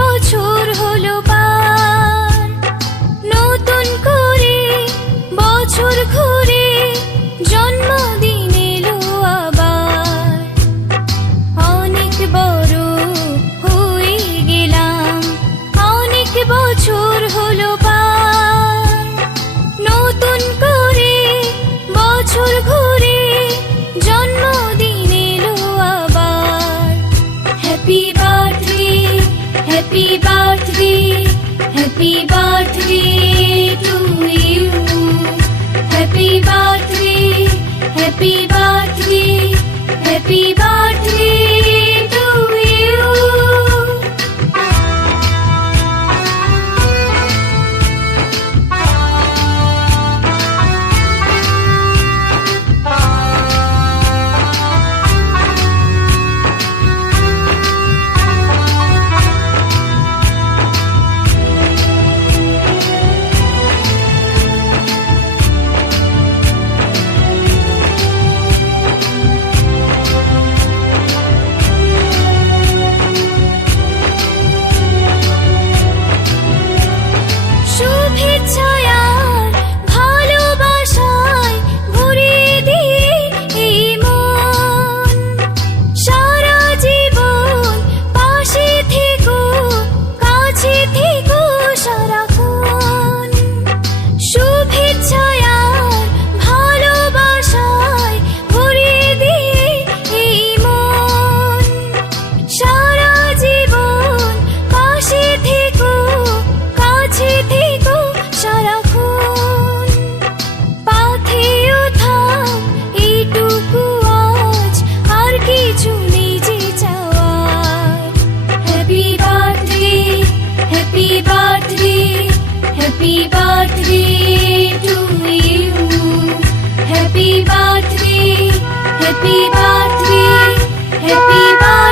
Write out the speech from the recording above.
বছর হলো পার, নতুন করে বছর ঘুরে জন্মদিন এলো আবার। অনেক বড় হয়ে গেলাম, অনেক বছর হলো পার, নতুন করে বছর ঘুরে জন্মদিন এলো আবার। Happy birthday, happy birthday, happy birthday to you. Happy birthday, happy birthday, happy birthday to you. শুভেচ্ছায় আর ভালোবাসায় ভরিয়ে দিয়ে এই মন, সারা জীবন পাশে থেকো, কাছে থেকো সারাক্ষণ। শুভেচ্ছায় আর ভালোবাসায় ভরিয়ে দিয়ে এই মন, সারা জীবন পাশে থেকো, কাছে থেকো সারাক্ষণ। পাথেও থাক এইটুকু আজ, আর কিছু নেই যে চাওয়ার। Happy birthday, happy birthday, happy birthday to you. Happy birthday, happy birthday, happy birthday.